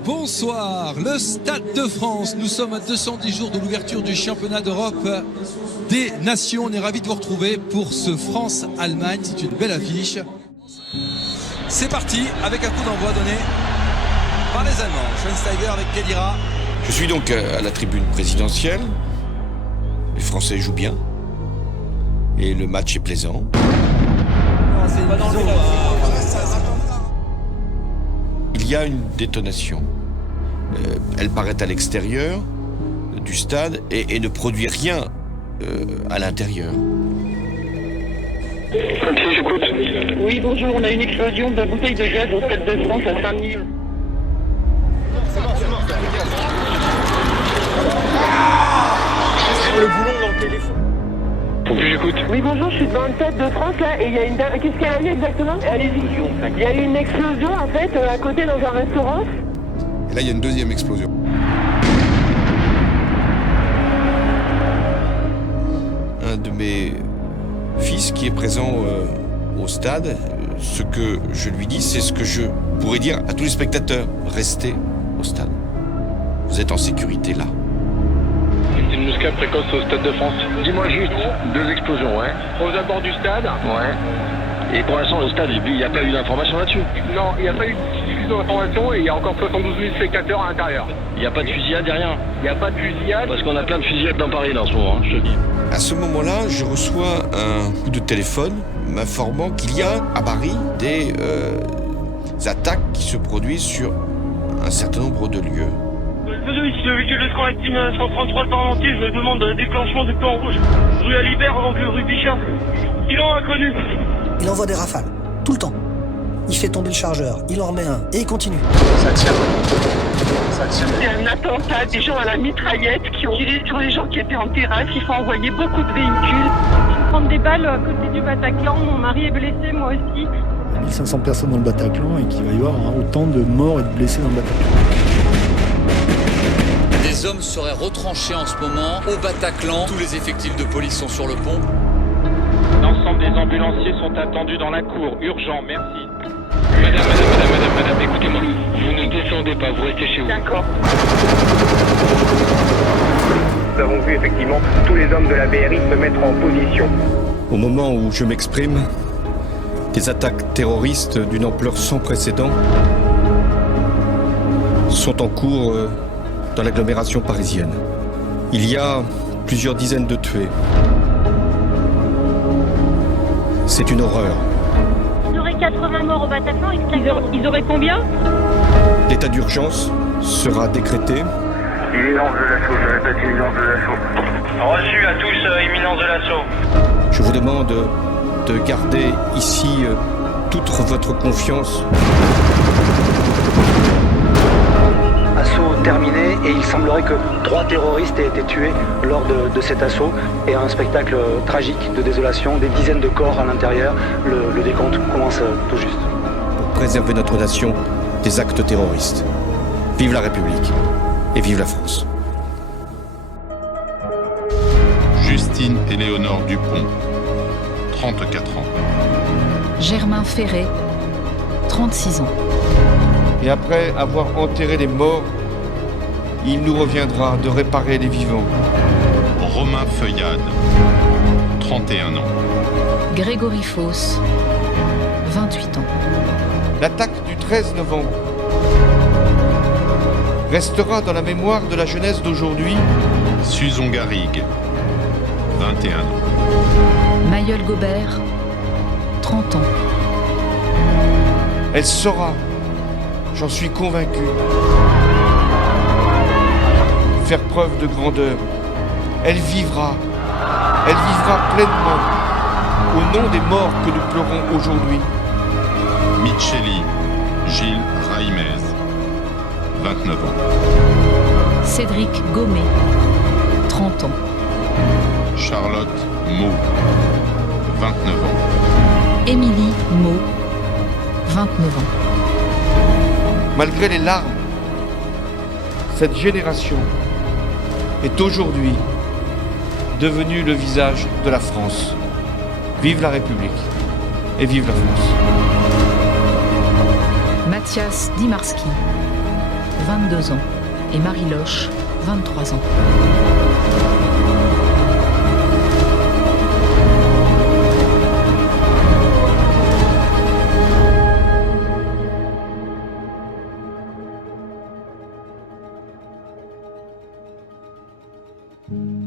Bonsoir, le Stade de France. Nous sommes à 210 jours de l'ouverture du championnat d'Europe des Nations. On est ravis de vous retrouver pour ce France-Allemagne. C'est une belle affiche. C'est parti avec un coup d'envoi donné par les Allemands. Schweinsteiger avec Khedira. Je suis donc à la tribune présidentielle. Les Français jouent bien. Et le match est plaisant. Il y a une détonation. Elle paraît à l'extérieur du stade et ne produit rien à l'intérieur. Ok, j'écoute. Oui, bonjour, on a une explosion de bouteille de gaz au Stade de France à Saint-Denis. Le boulon dans le téléphone. Ok, j'écoute. Oui, bonjour, je suis devant le Stade de France là et il y a une dame. Qu'est-ce qu'elle a eu exactement? Allez-y. Il y a eu une explosion en fait à côté dans un restaurant. Et là, il y a une deuxième explosion. Un de mes fils qui est présent au stade, ce que je lui dis, c'est ce que je pourrais dire à tous les spectateurs. Restez au stade. Vous êtes en sécurité là. C'est une muscade précoce au Stade de France. Dis-moi juste, 2 explosions, ouais. Aux abords du stade. Ouais. Et pour l'instant, le stade, il n'y a pas eu d'information là-dessus. Non, il n'y a pas eu de diffusion d'informations et il y a encore 72 000 spectateurs à l'intérieur. Il n'y a pas de fusillade, il n'y a rien. Il n'y a pas de fusillade. Parce qu'on a plein de fusillades dans Paris là en ce moment, hein, je te le dis. À ce moment-là, je reçois un coup de téléphone m'informant qu'il y a à Paris des attaques qui se produisent sur un certain nombre de lieux. Ici le véhicule de secours Estime 133 entier, je demande déclenchement du plan rouge. Rue Alibert, angle rue Bichat. Bilan inconnu. Il envoie des rafales, tout le temps. Il fait tomber le chargeur, il en remet un, et il continue. Ça tient. Ça tient. C'est un attentat, des gens à la mitraillette qui ont tiré sur les gens qui étaient en terrasse. Il faut envoyer beaucoup de véhicules. Prendre des balles à côté du Bataclan, mon mari est blessé, moi aussi. 1500 personnes dans le Bataclan et qu'il va y avoir autant de morts et de blessés dans le Bataclan. Des hommes seraient retranchés en ce moment au Bataclan. Tous les effectifs de police sont sur le pont. L'ensemble des ambulanciers sont attendus dans la cour. Urgent, merci. Madame, écoutez-moi. Vous ne descendez pas, vous restez chez vous. D'accord. Nous avons vu effectivement tous les hommes de la BRI se mettre en position. Au moment où je m'exprime, des attaques terroristes d'une ampleur sans précédent sont en cours dans l'agglomération parisienne. Il y a plusieurs dizaines de tués. C'est une horreur. Il y aurait 80 morts au Bataclan. Ils auraient combien? L'état d'urgence sera décrété. Imminence de l'assaut, je répète, imminence de l'assaut. Reçu à tous, imminence de l'assaut. Je vous demande de garder ici toute votre confiance. Assaut terminé, et il semblerait que 3 terroristes aient été tués lors de cet assaut. Et un spectacle tragique de désolation, des dizaines de corps à l'intérieur. Le décompte commence tout juste. Pour préserver notre nation des actes terroristes. Vive la République et vive la France. Justine Éléonore Dupont, 34 ans. Germain Ferré, 36 ans. Et après avoir enterré les morts, il nous reviendra de réparer les vivants. Romain Feuillade, 31 ans. Grégory Fosse, 28 ans. L'attaque du 13 novembre restera dans la mémoire de la jeunesse d'aujourd'hui. Suzon Garrigue, 21 ans. Mayol Gobert, 30 ans. Elle saura, j'en suis convaincu, faire preuve de grandeur. Elle vivra pleinement au nom des morts que nous pleurons aujourd'hui. Micheli Gilles Raimez, 29 ans. Cédric Gommet, 30 ans. Charlotte Maud, 29 ans. Émilie Maud, 29 ans. Malgré les larmes, cette génération est aujourd'hui devenue le visage de la France. Vive la République et vive la France. Mathias Dimarski, 22 ans, et Marie Loche, 23 ans. Thank you.